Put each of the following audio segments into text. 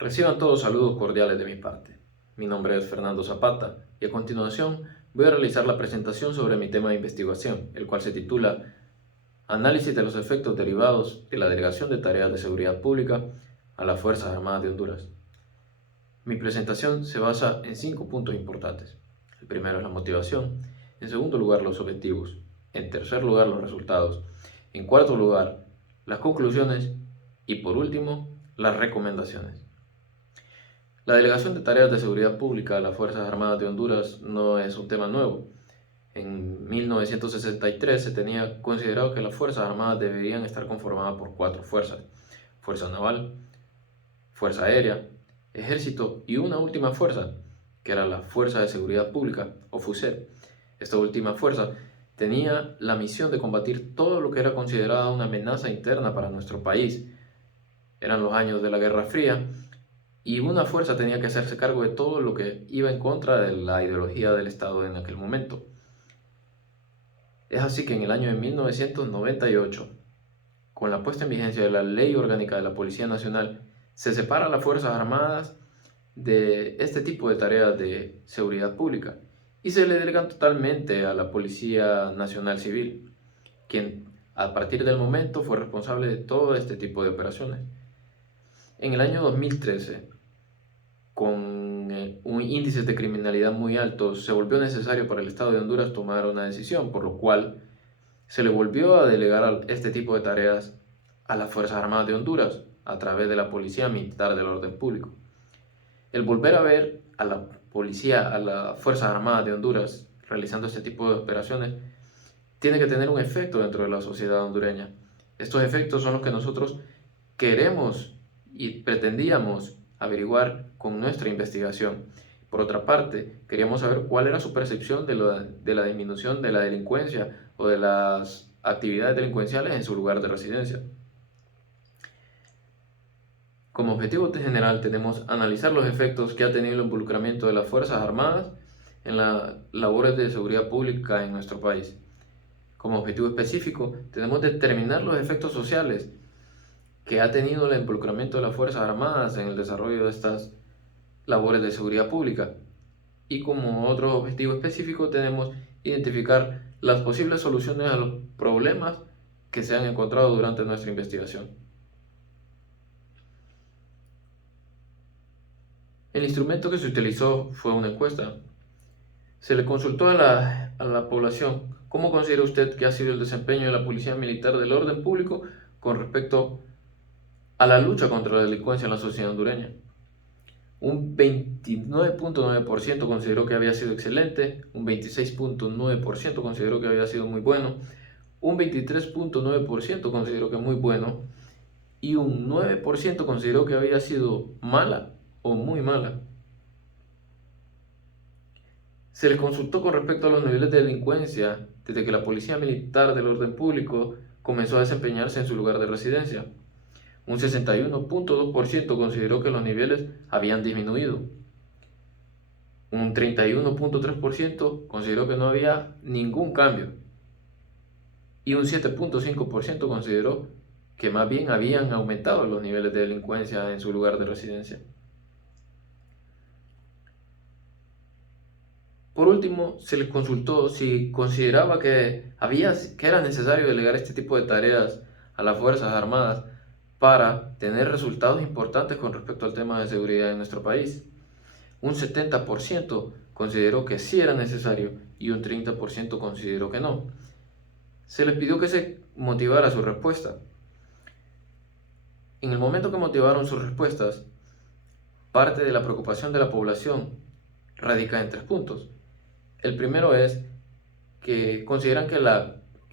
Reciban todos saludos cordiales de mi parte. Mi nombre es Fernando Zapata y a continuación voy a realizar la presentación sobre mi tema de investigación, el cual se titula Análisis de los efectos derivados de la delegación de tareas de seguridad pública a las Fuerzas Armadas de Honduras. Mi presentación se basa en 5 puntos importantes. El primero es la motivación, en segundo lugar los objetivos, en tercer lugar los resultados, en cuarto lugar las conclusiones y por último las recomendaciones. La delegación de tareas de seguridad pública a las Fuerzas Armadas de Honduras no es un tema nuevo. En 1963 se tenía considerado que las Fuerzas Armadas deberían estar conformadas por 4 fuerzas: Fuerza Naval, Fuerza Aérea, Ejército y una última fuerza, que era la Fuerza de Seguridad Pública, o FUSEP. Esta última fuerza tenía la misión de combatir todo lo que era considerada una amenaza interna para nuestro país. Eran los años de la Guerra Fría y una fuerza tenía que hacerse cargo de todo lo que iba en contra de la ideología del Estado en aquel momento. Es así que en el año de 1998, con la puesta en vigencia de la Ley Orgánica de la Policía Nacional, se separa a las Fuerzas Armadas de este tipo de tareas de seguridad pública y se le delegan totalmente a la Policía Nacional Civil, quien a partir del momento fue responsable de todo este tipo de operaciones. En el año 2013, con un índice de criminalidad muy alto, se volvió necesario para el Estado de Honduras tomar una decisión, por lo cual se le volvió a delegar este tipo de tareas a las Fuerzas Armadas de Honduras a través de la Policía Militar del Orden Público. El volver a ver a la policía, a las Fuerzas Armadas de Honduras realizando este tipo de operaciones, tiene que tener un efecto dentro de la sociedad hondureña. Estos efectos son los que nosotros queremos y pretendíamos averiguar con nuestra investigación. Por otra parte, queríamos saber cuál era su percepción de la disminución de la delincuencia o de las actividades delincuenciales en su lugar de residencia. Como objetivo general tenemos analizar los efectos que ha tenido el involucramiento de las Fuerzas Armadas en las labores de seguridad pública en nuestro país. Como objetivo específico tenemos determinar los efectos sociales que ha tenido el involucramiento de las Fuerzas Armadas en el desarrollo de estas labores de seguridad pública. Y como otro objetivo específico tenemos identificar las posibles soluciones a los problemas que se han encontrado durante nuestra investigación. El instrumento que se utilizó fue una encuesta. Se le consultó a la población cómo considera usted que ha sido el desempeño de la Policía Militar del Orden Público con respecto a la lucha contra la delincuencia en la sociedad hondureña. Un 29.9% consideró que había sido excelente, un 26.9% consideró que había sido muy bueno, un 23.9% consideró que muy bueno y un 9% consideró que había sido mala o muy mala. Se les consultó con respecto a los niveles de delincuencia desde que la Policía Militar del Orden Público comenzó a desempeñarse en su lugar de residencia. Un 61.2% consideró que los niveles habían disminuido. Un 31.3% consideró que no había ningún cambio. Y un 7.5% consideró que más bien habían aumentado los niveles de delincuencia en su lugar de residencia. Por último, se les consultó si consideraba que era necesario delegar este tipo de tareas a las Fuerzas Armadas para tener resultados importantes con respecto al tema de seguridad en nuestro país. Un 70% consideró que sí era necesario y un 30% consideró que no. Se les pidió que se motivara su respuesta. En el momento que motivaron sus respuestas, parte de la preocupación de la población radica en 3 puntos. El primero es que consideran que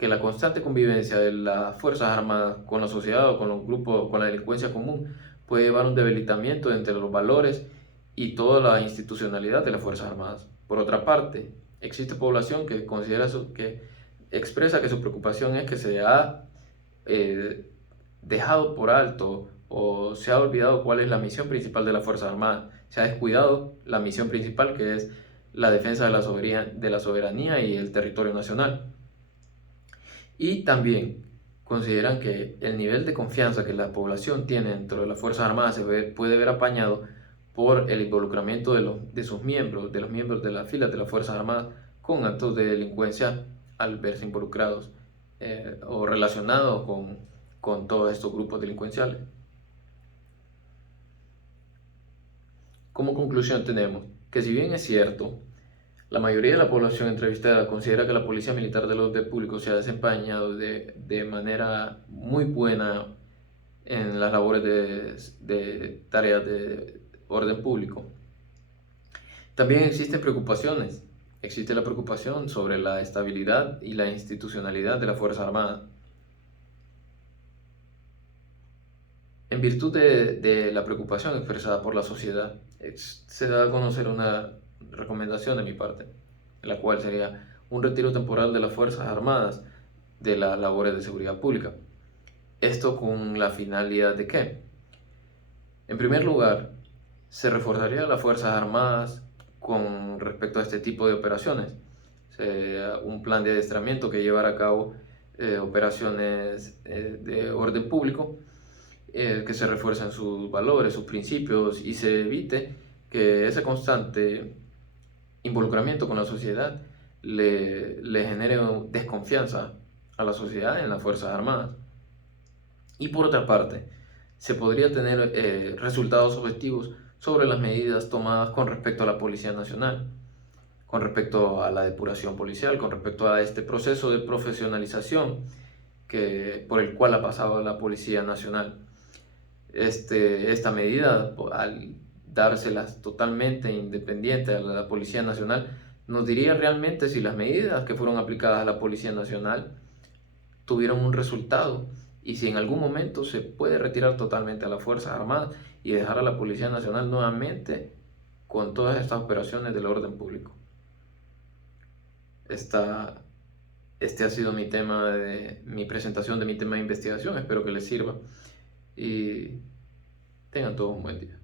la constante convivencia de las Fuerzas Armadas con la sociedad o con los grupos, con la delincuencia común, puede llevar a un debilitamiento entre los valores y toda la institucionalidad de las Fuerzas Armadas. Por otra parte, existe población que expresa que su preocupación es que se ha dejado por alto o se ha olvidado cuál es la misión principal de las Fuerzas Armadas. Se ha descuidado la misión principal, que es la defensa de la soberanía y el territorio nacional. Y también consideran que el nivel de confianza que la población tiene dentro de las Fuerzas Armadas puede ver apañado por el involucramiento de sus miembros, de los miembros de las filas de las Fuerzas Armadas, con actos de delincuencia al verse involucrados o relacionados con todos estos grupos delincuenciales. Como conclusión tenemos que, si bien es cierto, la mayoría de la población entrevistada considera que la Policía Militar del Orden Público se ha desempeñado de manera muy buena en las labores de tareas de orden público, también existen preocupaciones. Existe la preocupación sobre la estabilidad y la institucionalidad de la Fuerza Armada. En virtud de la preocupación expresada por la sociedad, se da a conocer una recomendación de mi parte, la cual sería un retiro temporal de las Fuerzas Armadas de las labores de seguridad pública. Esto con la finalidad de ¿qué? En primer lugar, se reforzaría las Fuerzas Armadas con respecto a este tipo de operaciones. Un plan de adiestramiento que llevará a cabo operaciones de orden público, que se refuercen sus valores, sus principios, y se evite que ese constante involucramiento con la sociedad le genere desconfianza a la sociedad en las Fuerzas Armadas. Y por otra parte, se podría tener resultados objetivos sobre las medidas tomadas con respecto a la Policía Nacional, con respecto a la depuración policial, con respecto a este proceso de profesionalización por el cual ha pasado la Policía Nacional. Esta medida, al dárselas totalmente independiente a la Policía Nacional, nos diría realmente si las medidas que fueron aplicadas a la Policía Nacional tuvieron un resultado, y si en algún momento se puede retirar totalmente a las Fuerzas Armadas y dejar a la Policía Nacional nuevamente con todas estas operaciones del orden público. Este ha sido mi presentación de mi tema de investigación. Espero que les sirva y tengan todos un buen día.